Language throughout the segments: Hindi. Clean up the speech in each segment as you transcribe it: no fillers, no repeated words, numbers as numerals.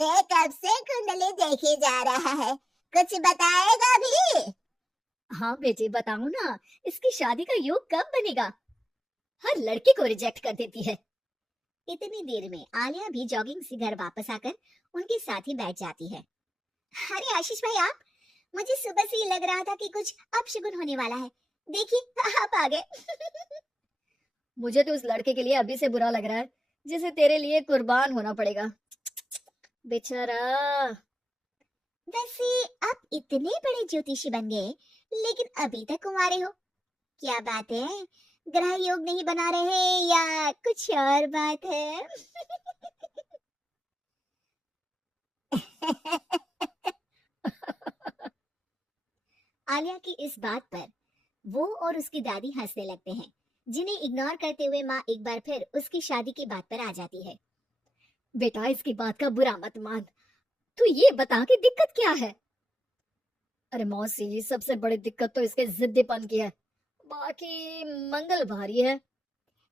अरे कब से कुंडली देखी जा रहा है, कुछ बताएगा भी? हाँ बेटे बताऊं ना, इसकी शादी का योग कब बनेगा? हर लड़के को रिजेक्ट कर देती है। इतनी देर में आलिया भी जॉगिंग से घर वापस आकर उनके साथ ही बैठ जाती है। अरे आशीष भाई आप, मुझे सुबह से ही लग रहा था कि कुछ अपशगुन होने वाला है। देखिए आप आ गए। मुझे तो उस लड़के के लिए अभी से बुरा लग रहा है जिसे तेरे लिए कुर्बान होना पड़ेगा, बेचारा। वैसे आप इतने बड़े ज्योतिषी बन गए लेकिन अभी तक कुंवारे हो, क्या बात है? ग्रह योग नहीं बना रहे या कुछ और बात है? आलिया की इस बात पर वो और उसकी दादी हंसने लगते हैं, जिन्हें इग्नोर करते हुए माँ एक बार फिर उसकी शादी की बात पर आ जाती है। बेटा इसकी बात का बुरा मत मान, तू ये बता कि दिक्कत क्या है? अरे मौसी, सबसे बड़ी दिक्कत तो इसके जिद्दीपन की है, बाकी मंगल भारी है।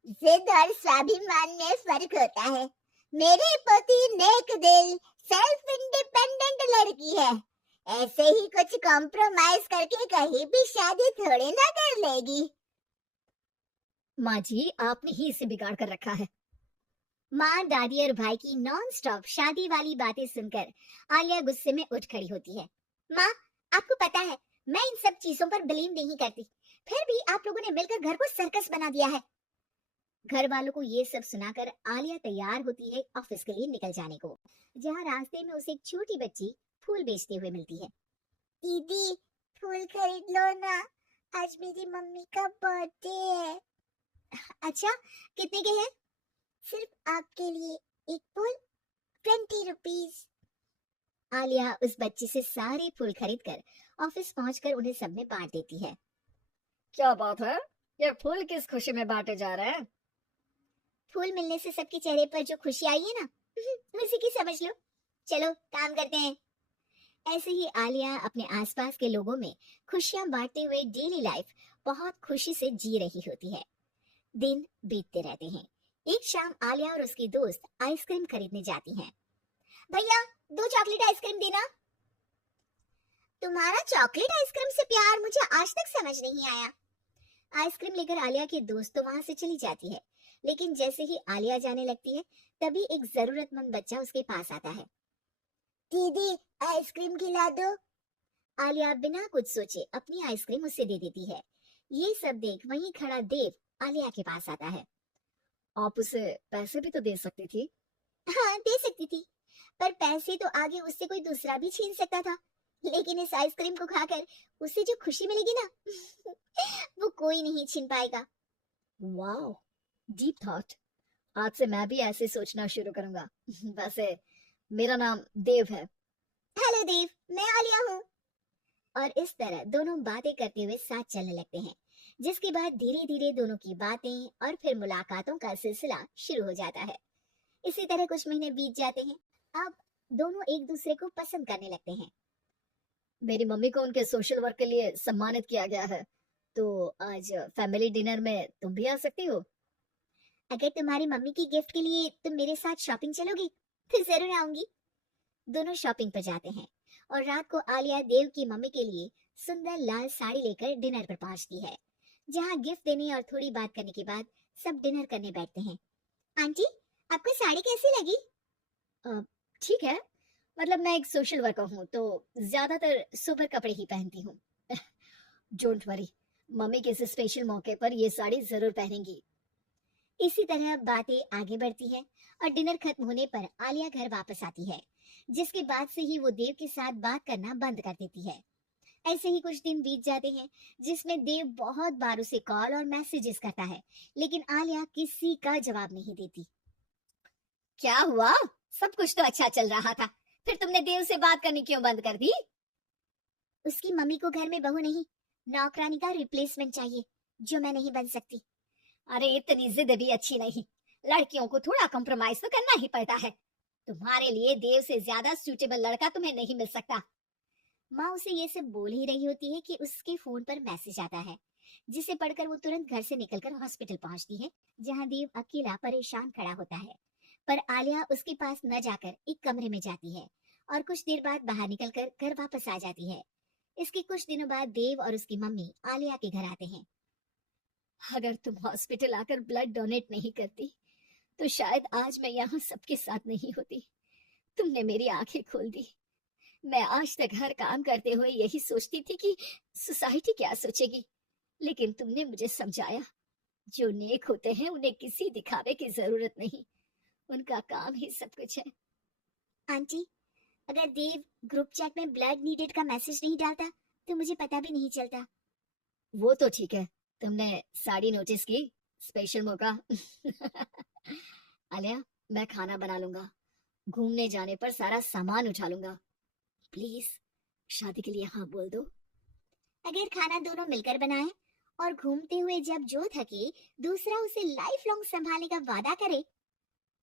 जिद और स्वाभिमान में फर्क होता है। मेरी पति नेक दिल, सेल्फ इंडिपेंडेंट लड़की है। ऐसे ही कुछ कॉम्प्रोमाइज करके कहीं भी शादी थोड़ी ना कर लेगी। माँ जी आपने ही इसे बिगाड़ कर रखा है। माँ दादी और भाई की नॉन स्टॉप शादी वाली बातें सुनकर आलिया गुस्से में उठ खड़ी होती है। माँ आपको पता है मैं इन सब चीजों पर बिलीव नहीं करती, फिर भी आप लोगों ने मिलकर घर को सर्कस बना दिया है। घर वालों को ये सब सुनाकर आलिया तैयार होती है ऑफिस के लिए निकल जाने को, जहाँ रास्ते में उसे एक छोटी बच्ची फूल बेचते हुए मिलती है। दीदी फूल खरीद लो ना, आज मेरी मम्मी का बर्थडे है। अच्छा कितने के हैं? सिर्फ आपके लिए एक फूल, 20 रुपीज। आलिया उस बच्ची से सारे फूल खरीद कर ऑफिस पहुंचकर उन्हें सब में बांट देती है। क्या बात है, ये फूल किस खुशी में बांटे जा रहे हैं? फूल मिलने से सबके चेहरे पर जो खुशी आई है ना, उसी की समझ लो। चलो काम करते हैं। ऐसे ही आलिया अपने आसपास के लोगों में खुशियां बांटते हुए डेली लाइफ बहुत खुशी से जी रही होती है। दिन बीतते रहते हैं। एक शाम आलिया और उसकी दोस्त आइसक्रीम खरीदने जाती हैं। भैया 2 चॉकलेट आइसक्रीम देना। तुम्हारा चॉकलेट आइसक्रीम से प्यार मुझे आज तक समझ नहीं आया। आइसक्रीम लेकर आलिया की दोस्त तो वहां से चली जाती है, लेकिन जैसे ही आलिया जाने लगती है तभी एक जरूरतमंद बच्चा उसके पास आता है। दीदी आइसक्रीम खिला दो। आलिया बिना कुछ सोचे अपनी आइसक्रीम उसे दे देती है। ये सब देख वहीं खड़ा देव आलिया के पास आता है। आप उसे पैसे भी तो दे सकती थी। हाँ दे सकती थी, पर पैसे तो आगे उससे कोई दूसरा भी छीन सकता था, लेकिन इस आइसक्रीम को खाकर उसे जो खुशी मिलेगी ना वो कोई नहीं छीन पाएगा। Wow, deep thought. आज से मैं भी ऐसे सोचना शुरू करूंगा। वैसे मेरा नाम देव है। हेलो देव, मैं आलिया हूँ। और इस तरह दोनों बातें करते हुए साथ चलने लगते हैं, जिसके बाद धीरे धीरे दोनों की बातें और फिर मुलाकातों का सिलसिला शुरू हो जाता है। इसी तरह कुछ महीने बीत जाते हैं। अब दोनों एक दूसरे को पसंद करने लगते हैं। मेरी मम्मी को उनके सोशल वर्क के लिए सम्मानित किया गया है, तो आज फैमिली डिनर में तुम भी आ सकती हो। अगर तुम्हारी मम्मी की गिफ्ट के लिए तुम मेरे साथ शॉपिंग चलोगी तो जरूर आऊंगी। दोनों शॉपिंग पर जाते हैं और रात को आलिया देव की मम्मी के लिए सुंदर लाल साड़ी लेकर डिनर पर पहुंचती है, जहां गिफ्ट देने और थोड़ी बात करने के बाद सब डिनर करने बैठते हैं। आंटी आपको साड़ी कैसी लगी? "अ, ठीक है, मतलब मैं एक सोशल वर्कर हूँ तो ज्यादातर सोबर कपड़े ही पहनती हूँ। डोंट वरी, मम्मी किसी स्पेशल मौके पर ये साड़ी जरूर पहनेंगी। इसी तरह बातें आगे बढ़ती हैं और डिनर खत्म होने पर आलिया घर वापस आती है, जिसके बाद से ही वो देव के साथ बात करना बंद कर देती है। ऐसे ही कुछ दिन बीत जाते हैं, जिसमें देव बहुत बार उसे कॉल और मैसेजेस करता है, लेकिन आलिया किसी का जवाब नहीं देती। क्या हुआ? सब कुछ तो अच्छा चल रहा था, फिर तुमने देव से बात करनी क्यों बंद कर दी? उसकी मम्मी को घर में बहू नहीं, नौकरानी का रिप्लेसमेंट चाहिए, जो मैं नहीं बन सकती। अरे इतनी जिद भी अच्छी नहीं, लड़कियों को थोड़ा कॉम्प्रोमाइज तो करना ही पड़ता है। तुम्हारे लिए देव से ज्यादा सूटेबल लड़का तुम्हें नहीं मिल सकता। माँ उसे ये सब बोल ही रही होती है कि उसके फोन पर मैसेज आता है, जिसे पढ़कर वो तुरंत घर से निकलकर हॉस्पिटल पहुंचती है, जहाँ देव अकेला परेशान खड़ा होता है। पर आलिया उसके पास न जाकर एक कमरे में जाती है और कुछ देर बाद बाहर निकलकर घर वापस आ जाती है। इसके कुछ दिनों बाद देव और उसकी मम्मी आलिया के घर आते हैं। अगर तुम हॉस्पिटल आकर ब्लड डोनेट नहीं करती तो शायद आज मैं यहाँ सबके साथ नहीं होती। तुमने मेरी आंखें खोल दी। मैं आज तक हर काम करते हुए यही सोचती थी कि सोसाइटी क्या सोचेगी, लेकिन तुमने मुझे समझाया जो नेक होते हैं उन्हें किसी दिखावे की जरूरत नहीं, उनका काम ही सब कुछ है। आंटी, अगर देव ग्रुप चैट में ब्लड नीडेड का मैसेज नहीं डालता तो मुझे पता भी नहीं चलता। वो तो ठीक है, तुमने साड़ी नोटिस की, स्पेशल मौका। आलिया, मैं खाना बना लूंगा, घूमने जाने पर सारा सामान उठा लूंगा। प्लीज शादी के लिए हाँ बोल दो। अगर खाना दोनों मिलकर बनाए और घूमते हुए जब जो थके दूसरा उसे लाइफ लॉन्ग संभालने का वादा करे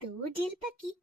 तो डील पक्की।